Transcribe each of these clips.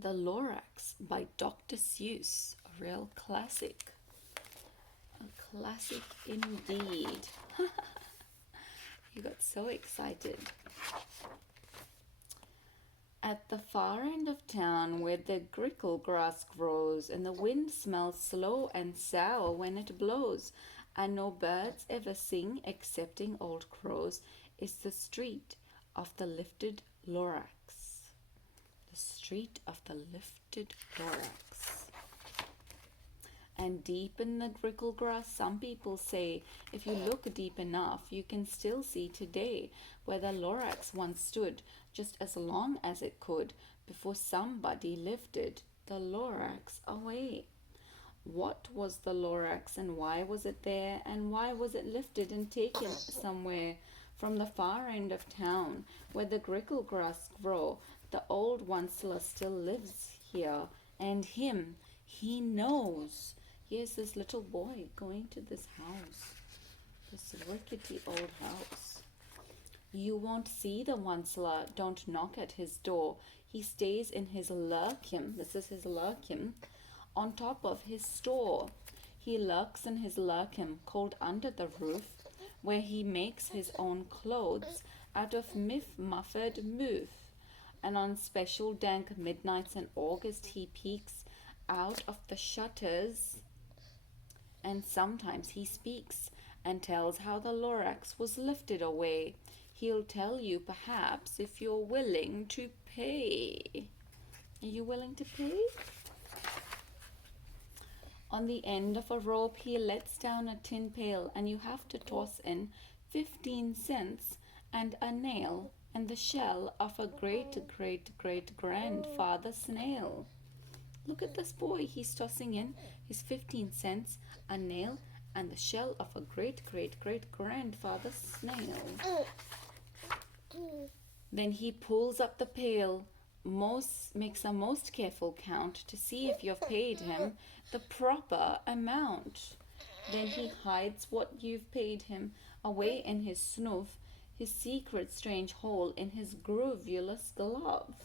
The Lorax by Dr Seuss, a real classic. A classic indeed. You got so excited. At the far end of town where the grickle grass grows and the wind smells slow and sour when it blows and no birds ever sing excepting old crows is the street of the lifted Lorax. The street of the lifted Lorax. And deep in the grickle grass, some people say, if you look deep enough, you can still see today where the Lorax once stood, just as long as it could, before somebody lifted the Lorax away. What was the Lorax, and why was it there, and why was it lifted and taken somewhere from the far end of town where the grickle grass grow? The old Onceler still lives here, and he knows. Here's this little boy going to this house, this rickety old house. You won't see the Onceler, don't knock at his door. He stays in his lurkim, this is his lurkim, on top of his store. He lurks in his lurkim, cold under the roof, where he makes his own clothes out of muffed moof. And on special dank midnights in August he peeks out of the shutters, and sometimes he speaks and tells how the Lorax was lifted away. He'll tell you perhaps if you're willing to pay. Are you willing to pay? On the end of a rope he lets down a tin pail, and you have to toss in 15 cents and a nail and the shell of a great-great-great-grandfather snail. Look at this boy. He's tossing in his 15 cents, a nail, and the shell of a great-great-great-grandfather snail. Then he pulls up the pail, makes a most careful count to see if you've paid him the proper amount. Then he hides what you've paid him away in his snoof, his secret strange hole in his groovulous glove.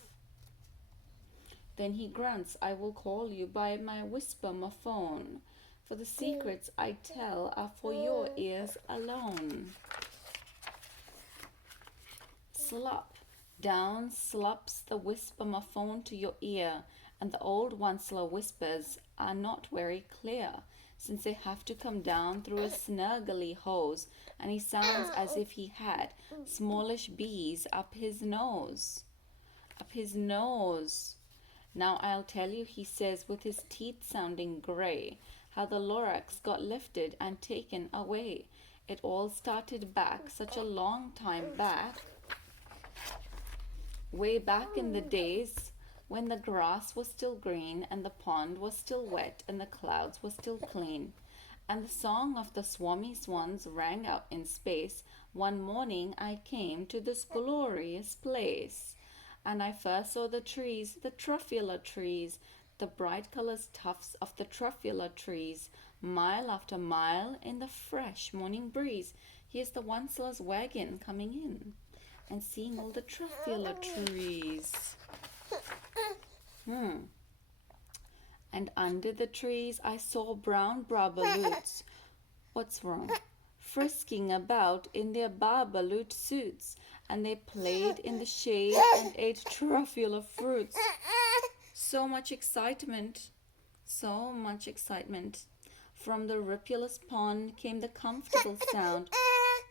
Then he grunts, I will call you by my whisper-ma-phone, for the secrets I tell are for your ears alone. Slop, down slops the whisper-ma-phone to your ear, and the old Onceler whispers are not very clear, since they have to come down through a snuggly hose, and he sounds as if he had smallish bees up his nose. Up his nose. Now I'll tell you, he says, with his teeth sounding gray, how the Lorax got lifted and taken away. It all started back, such a long time back, way back in the days when the grass was still green and the pond was still wet and the clouds were still clean. And the song of the swummy swans rang out in space. One morning I came to this glorious place. And I first saw the trees, the truffula trees, the bright colors tufts of the truffula trees, mile after mile in the fresh morning breeze. Here's the Onceler's wagon coming in and seeing all the truffula trees. And under the trees I saw brown barbaloons. What's wrong? Frisking about in their barbaloot suits, and they played in the shade and ate truffula fruits. So much excitement, so much excitement. From the ripulous pond came the comfortable sound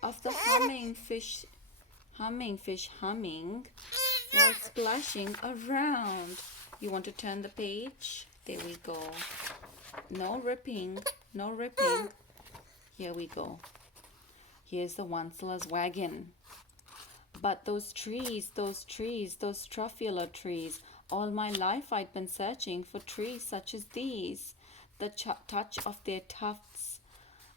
of the humming fish humming while splashing around. You want to turn the page? There we go. No ripping, no ripping. Here we go. Here's the Onceler's wagon. But those trees, those truffula trees, all my life I'd been searching for trees such as these. The touch of their tufts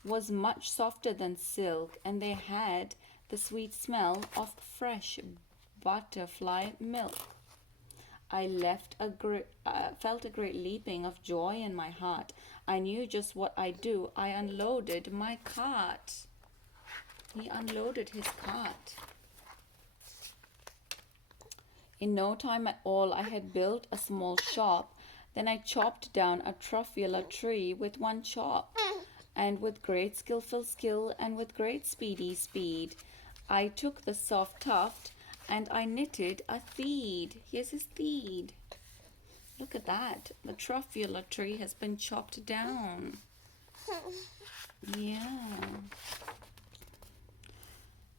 was much softer than silk, and they had the sweet smell of fresh butterfly milk. I felt a great leaping of joy in my heart. I knew just what I'd do. I unloaded my cart. He unloaded his cart. In no time at all, I had built a small shop. Then I chopped down a truffula tree with one chop, and with great skillful skill and with great speedy speed, I took the soft tuft and I knitted a theed. Here's his theed. Look at that. The truffula tree has been chopped down. Yeah.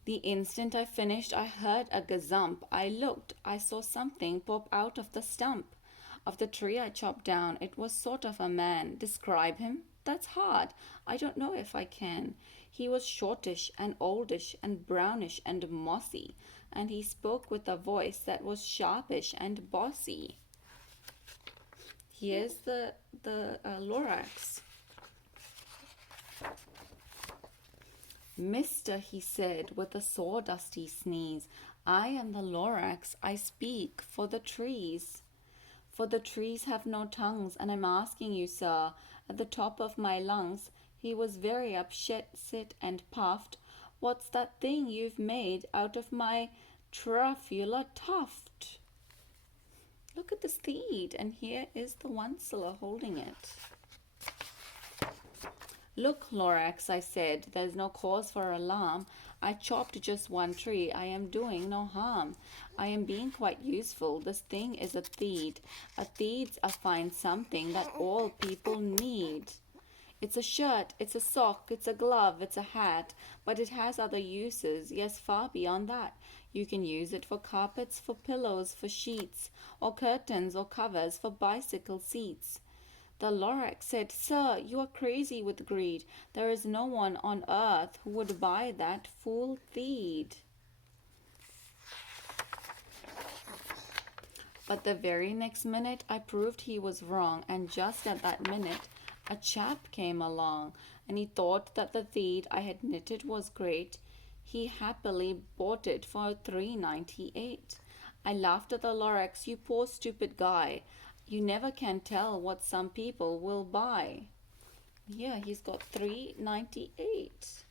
The instant I finished, I heard a gazump. I looked. I saw something pop out of the stump of the tree I chopped down. It was sort of a man. Describe him? That's hard. I don't know if I can. He was shortish and oldish and brownish and mossy, and he spoke with a voice that was sharpish and bossy. Here's the Lorax. Mister, he said with a sawdusty sneeze, I am the Lorax. I speak for the trees. For the trees have no tongues, and I'm asking you, sir, at the top of my lungs. He was very upset and puffed. What's that thing you've made out of my truffula tuft? Look at this theed, and here is the Onceler holding it. Look, Lorax, I said, there's no cause for alarm. I chopped just one tree. I am doing no harm. I am being quite useful. This thing is a theed. A theed's a fine something that all people need. It's a shirt, it's a sock, it's a glove, it's a hat, but it has other uses, yes, far beyond that. You can use it for carpets, for pillows, for sheets, or curtains or covers, for bicycle seats. The Lorax said, Sir, you are crazy with greed. There is no one on earth who would buy that fool theed. But the very next minute I proved he was wrong, and just at that minute a chap came along, and he thought that the theed I had knitted was great. He happily bought it for $3.98. I laughed at the Lorax, you poor stupid guy. You never can tell what some people will buy. Yeah, he's got $3.98.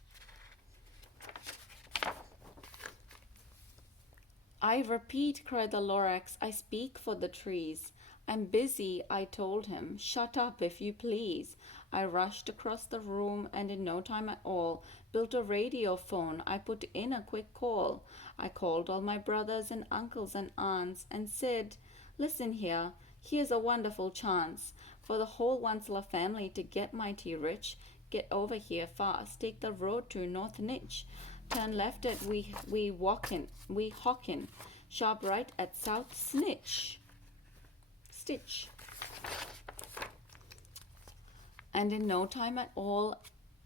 I repeat, cried the Lorax, I speak for the trees. I'm busy, I told him. Shut up, if you please. I rushed across the room and in no time at all built a radio phone. I put in a quick call. I called all my brothers and uncles and aunts and said, Listen here. Here's a wonderful chance for the whole Onceler family to get mighty rich. Get over here fast. Take the road to North Nitch. Turn left at Hockin. Sharp right at South Stitch. And in no time at all,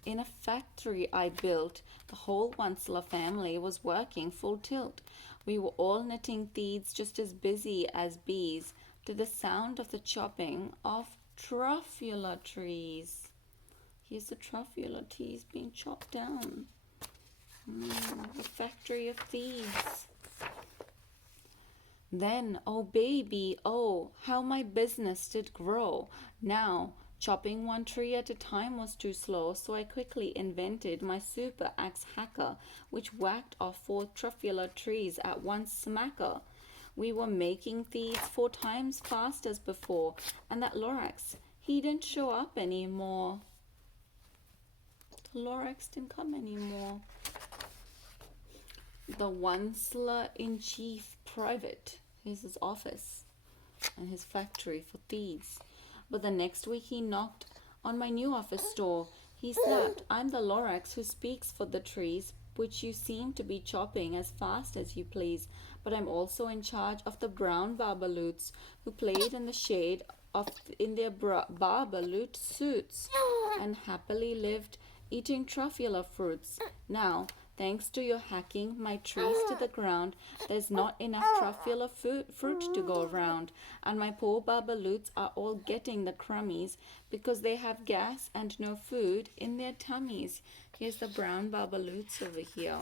in a factory I built, the whole Onceler family was working full tilt. We were all knitting theeds just as busy as bees, to the sound of the chopping of truffula trees. Here's the truffula trees being chopped down. The factory of thieves. Then, oh baby, oh, how my business did grow. Now, chopping one tree at a time was too slow, so I quickly invented my super axe hacker, which whacked off 4 truffula trees at one smacker. We were making thieves 4 times fast as before, and that Lorax, he didn't show up anymore. The Lorax didn't come anymore. The Onceler in Chief Private. Here's his office and his factory for thieves. But the next week he knocked on my new office door. He snapped, I'm the Lorax who speaks for the trees, which you seem to be chopping as fast as you please. But I'm also in charge of the brown barbaloots who played in the shade in their barbaloot suits and happily lived eating truffula fruits. Now, thanks to your hacking my trees to the ground, there's not enough truffula fruit to go round, and my poor barbaloots are all getting the crummies because they have gas and no food in their tummies. Here's the brown barbaloots over here.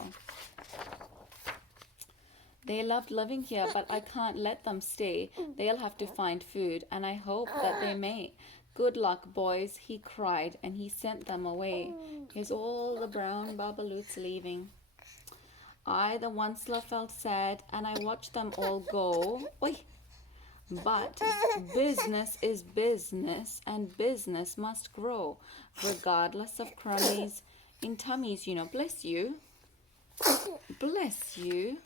They loved living here, but I can't let them stay. They'll have to find food, and I hope that they may. Good luck, boys, he cried, and he sent them away. Here's all the brown barbaloots leaving. I, the onceler, felt sad, and I watched them all go. Oi! But business is business, and business must grow, regardless of crummies in tummies, Bless you. Bless you.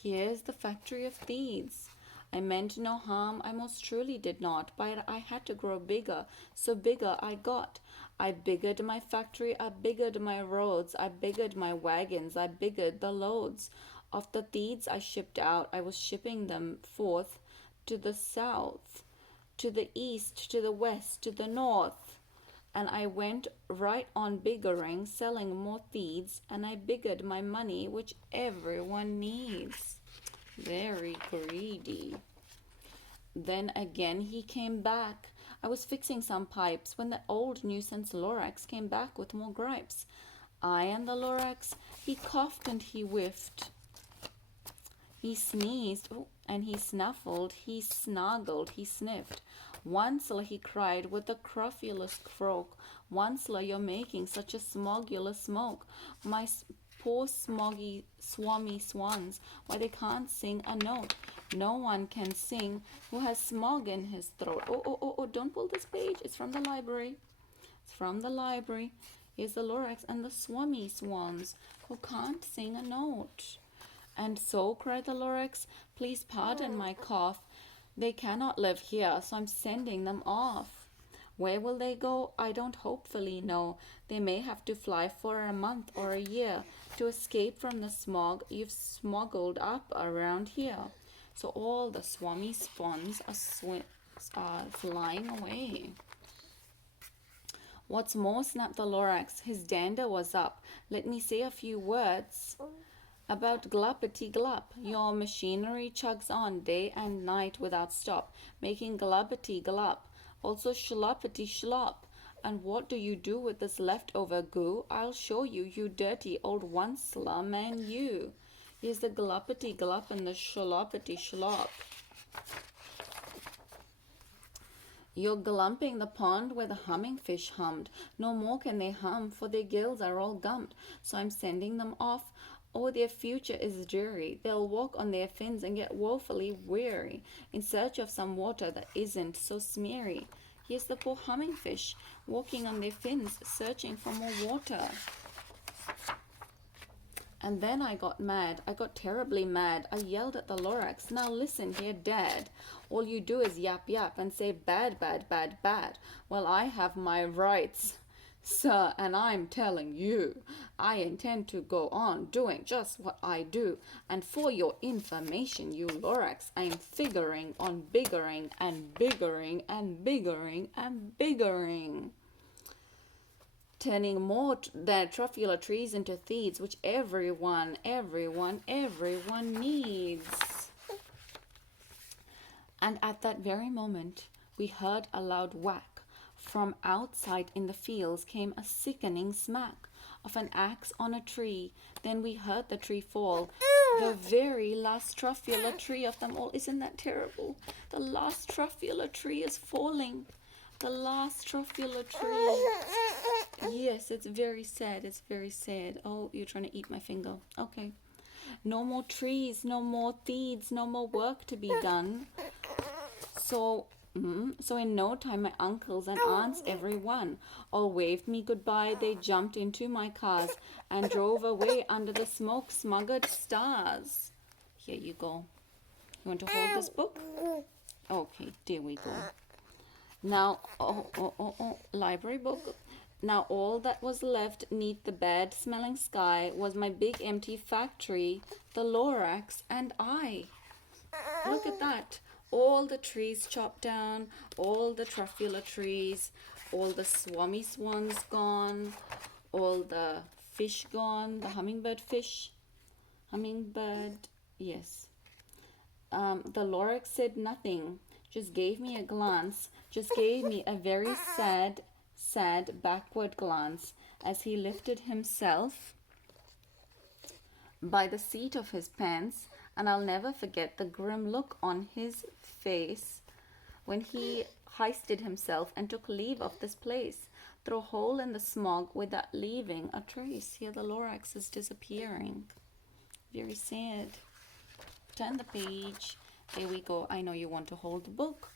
Here's the factory of thieves. I meant no harm, I most truly did not, but I had to grow bigger, so bigger I got. I biggered my factory, I biggered my roads, I biggered my wagons, I biggered the loads. Of the thieves I shipped out, I was shipping them forth to the south, to the east, to the west, to the north. And I went right on biggering, selling more thieves, and I biggered my money, which everyone needs. Very greedy. Then again he came back. I was fixing some pipes when the old nuisance Lorax came back with more gripes. I and the Lorax, he coughed and he whiffed. He sneezed, and he snuffled, he snuggled, he sniffed. Onceler, he cried with a crofulous croak, Onceler, you're making such a smogulous smoke. My poor smoggy, swammy swans, why they can't sing a note. No one can sing who has smog in his throat. Oh, don't pull this page. It's from the library. It's from the library. Here's the Lorax and the swummy swans who can't sing a note. And so, cried the Lorax, please pardon my cough. They cannot live here, so I'm sending them off. Where will they go? I don't hopefully know. They may have to fly for a month or a year to escape from the smog you've smuggled up around here. So all the swummy swans are flying away. What's more, snapped the Lorax, his dander was up. Let me say a few words about gluppity glup. Your machinery chugs on day and night without stop, making gluppity glup, also schloppity schlop. And what do you do with this leftover goo? I'll show you, you dirty old onceler man, you. Here's the gluppity glup and the schloppity schlop. You're glumping the pond where the humming fish hummed. No more can they hum, for their gills are all gummed. So I'm sending them off. Oh, their future is dreary. They'll walk on their fins and get woefully weary, in search of some water that isn't so smeary. Here's the poor humming fish, walking on their fins, searching for more water. And then I got mad. I got terribly mad. I yelled at the Lorax, now listen here, Dad. All you do is yap yap and say bad, bad, bad, bad. Well, I have my rights, sir, and I'm telling you, I intend to go on doing just what I do. And for your information, you Lorax, I'm figuring on biggering and biggering and biggering and biggering. Turning more than truffula trees into thieves, which everyone needs. And at that very moment, we heard a loud whack. From outside in the fields came a sickening smack of an axe on a tree. Then we heard the tree fall. The very last truffula tree of them all. Isn't that terrible? The last truffula tree is falling. The last truffula tree. Yes, it's very sad. It's very sad. Oh, you're trying to eat my finger. Okay. No more trees, no more thieves, no more work to be done. So in no time, my uncles and aunts, everyone, all waved me goodbye. They jumped into my cars and drove away under the smoke-smuggled stars. Here you go. You want to hold this book? Okay, there we go. Now, library book. Now all that was left neath the bad-smelling sky was my big empty factory, the Lorax, and I. Look at that. All the trees chopped down, all the truffula trees, all the swummy swans gone, all the fish gone, the hummingbird fish. Hummingbird, yes. The Lorax said nothing, just gave me a glance, just gave me a very sad backward glance as he lifted himself by the seat of his pants, and I'll never forget the grim look on his face when he hoisted himself and took leave of this place. through a hole in the smog without leaving a trace. Here the Lorax is disappearing. Very sad. Turn the page. There we go. I know you want to hold the book.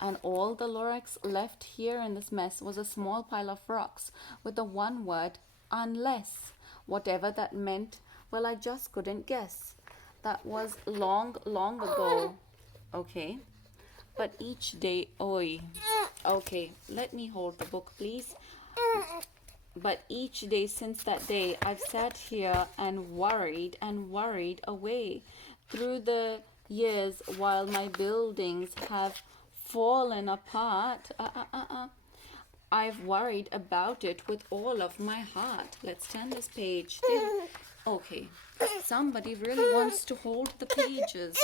And all the Lorax left here in this mess was a small pile of rocks with the one word, unless. Whatever that meant, well, I just couldn't guess. That was long, long ago. Okay. But each day, oi. Okay, let me hold the book, please. But each day since that day, I've sat here and worried away through the years while my buildings have fallen apart. I've worried about it with all of my heart. Let's turn this page. Okay, somebody really wants to hold the pages.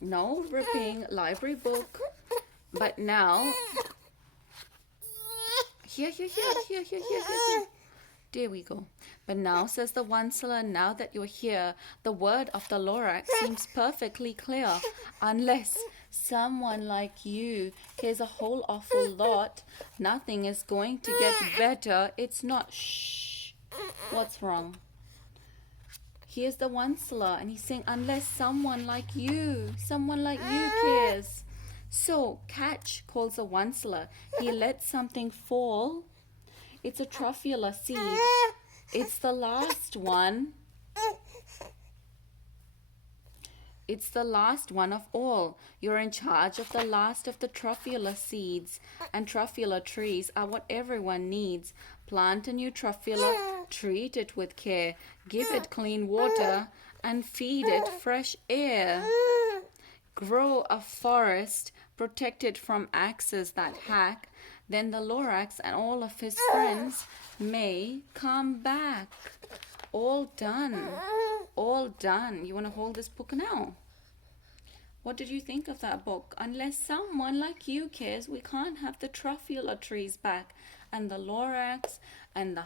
No ripping library book. But now, here. There we go. But now, says the Onceler, now that you're here, the word of the Lorax seems perfectly clear. Unless someone like you cares a whole awful lot, nothing is going to get better. It's not. Shh. What's wrong? Here's the Onceler, and he's saying, unless someone like you cares. So, catch, calls the Onceler. He lets something fall. It's a trophula seed. It's the last one. It's the last one of all. You're in charge of the last of the trophula seeds. And trophula trees are what everyone needs. Plant a new trophula, treat it with care, give it clean water, and feed it fresh air. Grow a forest, protect it from axes that hack. Then the Lorax and all of his friends may come back. All done. All done. You want to hold this book now? What did you think of that book? Unless someone like you cares, we can't have the trophula trees back. And the Lorax and the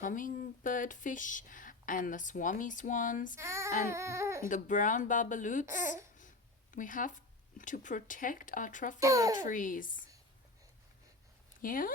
hummingbird fish and the swami swans and the brown babaloots. We have to protect our trophula trees. Yeah?